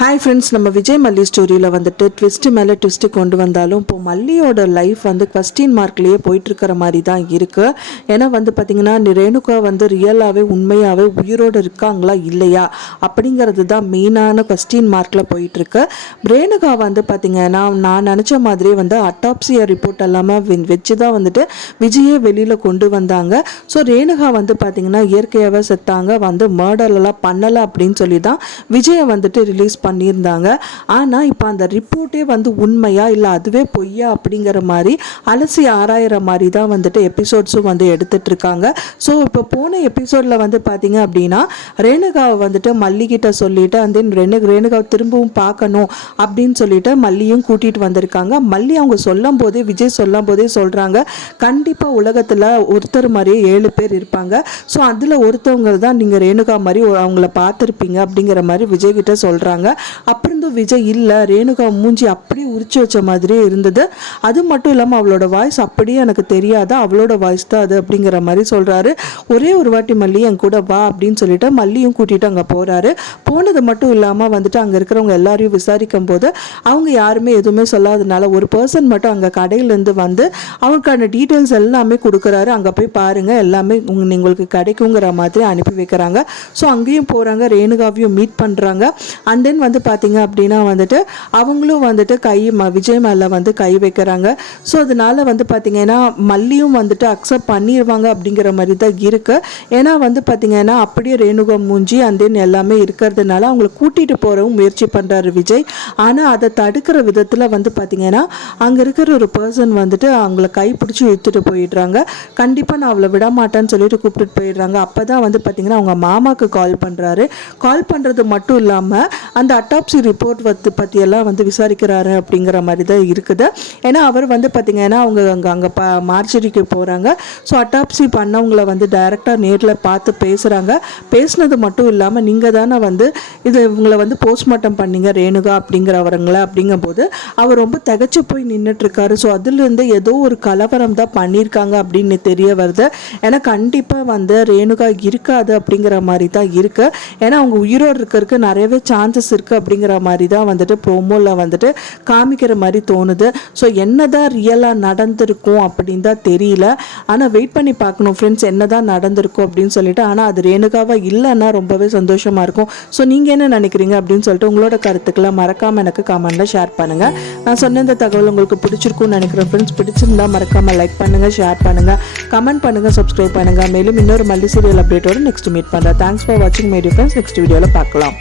Hi friends நம்ம விஜய் மல்லி ஸ்டோரியில் வந்துட்டு ட்விஸ்ட்டு மேலே ட்விஸ்ட்டு கொண்டு வந்தாலும் இப்போ மல்லியோட லைஃப் வந்து கொஸ்டின் மார்க்லேயே போயிட்டுருக்கிற மாதிரி தான் இருக்குது ஏன்னா வந்து பார்த்திங்கன்னா ரேணுகா வந்து ரியலாகவே உண்மையாகவே உயிரோடு இருக்காங்களா இல்லையா? அப்படிங்கிறது தான் மெயினான கொஸ்டின் மார்க்கில் போயிட்டுருக்கு. ரேணுகா வந்து பார்த்திங்கன்னா நான் நினச்ச மாதிரியே வந்து அட்டாப்சியா ரிப்போர்ட் எல்லாமே வச்சு தான் வந்துட்டு விஜயே வெளியில் கொண்டு வந்தாங்க. ஸோ ரேணுகா வந்து பார்த்திங்கன்னா இயற்கையாகவே செத்தாங்க வந்து மர்டர்லாம் பண்ணலை அப்படின்னு சொல்லி தான் விஜயை வந்துட்டு ரிலீஸ் பண்ணியிருந்தாங்க. ஆனால் இப்போ அந்த ரிப்போர்ட்டே வந்து உண்மையா இல்லை அதுவே பொய்யா அப்படிங்கிற மாதிரி அலசி ஆராயிற மாதிரி தான் வந்துட்டு எபிசோட்ஸும் வந்து எடுத்துட்டு இருக்காங்க ஸோ இப்போ போன எபிசோடில் வந்து பார்த்தீங்க அப்படின்னா ரேணுகாவை வந்துட்டு மல்லிகிட்ட சொல்லிட்டு அந்த ரெனு ரேணுகாவை திரும்பவும் பார்க்கணும் அப்படின்னு சொல்லிட்டு மல்லியும் கூட்டிகிட்டு வந்திருக்காங்க. மல்லி அவங்க சொல்லும் போதே விஜய் சொல்லும் போதே சொல்கிறாங்க கண்டிப்பாக உலகத்தில் ஒருத்தர் மாதிரியே ஏழு பேர் இருப்பாங்க. ஸோ அதில் ஒருத்தவங்க தான் நீங்கள் ரேணுகா மாதிரி அவங்கள பார்த்துருப்பீங்க அப்படிங்கிற மாதிரி விஜய் கிட்ட சொல்கிறாங்க அப்புறம் விஜய் இல்லை ரேணுகா மூஞ்சி அப்படியே உரிச்சு வச்ச மாதிரியே இருந்தது. அது மட்டும் இல்லாமல் அவளோட வாய்ஸ் அப்படியே எனக்கு தெரியாது. அவளோட வாய்ஸ் தான் அது அப்படிங்கிற மாதிரி சொல்கிறாரு ஒரே ஒரு வாட்டி மல்லி என் கூட வா அப்படின்னு சொல்லிட்டு மல்லியும் கூட்டிகிட்டு அங்கே போகிறாரு போனது மட்டும் இல்லாமல் வந்துட்டு அங்கே இருக்கிறவங்க எல்லாரையும் விசாரிக்கும் போது அவங்க யாருமே எதுவுமே சொல்லாதனால ஒரு பர்சன் மட்டும் அங்கே கடையிலேருந்து வந்து அவருக்கான டீட்டெயில்ஸ் எல்லாமே கொடுக்குறாரு. அங்கே போய் பாருங்கள் எல்லாமே உங்களுக்கு கிடைக்குங்கிற மாதிரி அனுப்பி வைக்கிறாங்க. ஸோ அங்கேயும் போகிறாங்க ரேணுகாவையும் மீட் பண்ணுறாங்க அண்ட் தென் வந்து பார்த்தீங்க அப்படின்னா வந்துட்டு அவங்களும் வந்துட்டு கை ம விஜய் மேலே வந்து கை வைக்கிறாங்க. ஸோ அதனால வந்து பார்த்தீங்கன்னா மல்லியும் வந்துட்டு அக்செப்ட் பண்ணிடுவாங்க அப்படிங்கிற மாதிரி தான் இருக்குது ஏன்னா வந்து பார்த்தீங்கன்னா அப்படியே ரேணுகா மூஞ்சி அந்த தென் எல்லாமே இருக்கிறதுனால அவங்கள கூட்டிகிட்டு போகிறவும் முயற்சி பண்ணுறாரு விஜய். ஆனால் அதை தடுக்கிற விதத்தில் வந்து பார்த்தீங்கன்னா அங்கே இருக்கிற ஒரு பர்சன் வந்துட்டு அவங்கள கைப்பிடிச்சி இழுத்துட்டு போயிடுறாங்க. கண்டிப்பாக நான் அவளை விட மாட்டேன்னு சொல்லிட்டு கூப்பிட்டுட்டு போயிடுறாங்க. அப்போ தான் வந்து பார்த்தீங்கன்னா அவங்க மாமாவுக்கு கால் பண்ணுறாரு கால் பண்ணுறது மட்டும் இல்லாமல் அந்த அட்டாப்சி ரிப்போர்ட் வந்து பற்றியெல்லாம் வந்து விசாரிக்கிறாரு அப்படிங்கிற மாதிரி தான் இருக்குது. ஏன்னா அவர் வந்து பார்த்திங்கன்னா அவங்க அங்கே அங்கே ப மார்ச்சரிக்கு போகிறாங்க ஸோ அட்டாப்சி பண்ணவங்கள வந்து டைரெக்டாக நேரில் பார்த்து பேசுகிறாங்க பேசுனது மட்டும் இல்லாமல் நீங்கள் தானே வந்து இது இவங்களை வந்து போஸ்ட்மார்ட்டம் பண்ணிங்க ரேணுகா அப்படிங்கிறவங்கள அப்படிங்கும்போது அவர் ரொம்ப திகச்சு போய் நின்றுட்டுருக்காரு ஸோ அதுலேருந்து ஏதோ ஒரு கலவரம் தான் பண்ணியிருக்காங்க அப்படின்னு தெரிய வருது. ஏன்னா கண்டிப்பாக வந்து ரேணுகா இருக்காது அப்படிங்கிற மாதிரி தான் இருக்குது ஏன்னா அவங்க உயிரோடு இருக்கிறதுக்கு நிறையவே சான்சஸ் இருக்குது அப்படிங்கிற மாதிரி தான் வந்துட்டு ப்ரோமோவில் வந்துட்டு காமிக்கிற மாதிரி தோணுது. ஸோ என்னதான் ரியலாக நடந்திருக்கும் அப்படின்னு தான் தெரியல. ஆனால் வெயிட் பண்ணி பார்க்கணும் ஃப்ரெண்ட்ஸ் என்னதான் நடந்திருக்கும் அப்படின்னு சொல்லிட்டு. ஆனால் அது ரேணுகாவாக இல்லைன்னா ரொம்பவே சந்தோஷமாக இருக்கும். ஸோ நீங்கள் என்ன நினைக்கிறீங்க அப்படின்னு சொல்லிட்டு உங்களோட கருத்துக்களை மறக்காமல் எனக்கு கமெண்ட்டில் ஷேர் பண்ணுங்கள் நான் சொன்ன இந்த தகவல் உங்களுக்கு பிடிச்சிருக்கும்னு நினைக்கிறேன் ஃப்ரெண்ட்ஸ் பிடிச்சிருந்தா மறக்காமல் லைக் பண்ணுங்கள் ஷேர் பண்ணுங்கள் கமெண்ட் பண்ணுங்கள் சப்ஸ்கிரைப் பண்ணுங்கள் மேலும் இன்னொரு மல்லி சீரியல் அப்டேட்டோடு நெக்ஸ்ட் மீட் பண்ணுறேன் தேங்க்ஸ் ஃபார் வாட்சிங் மை ஃப்ரெண்ட்ஸ் நெக்ஸ்ட் வீடியோவில் பார்க்கலாம்.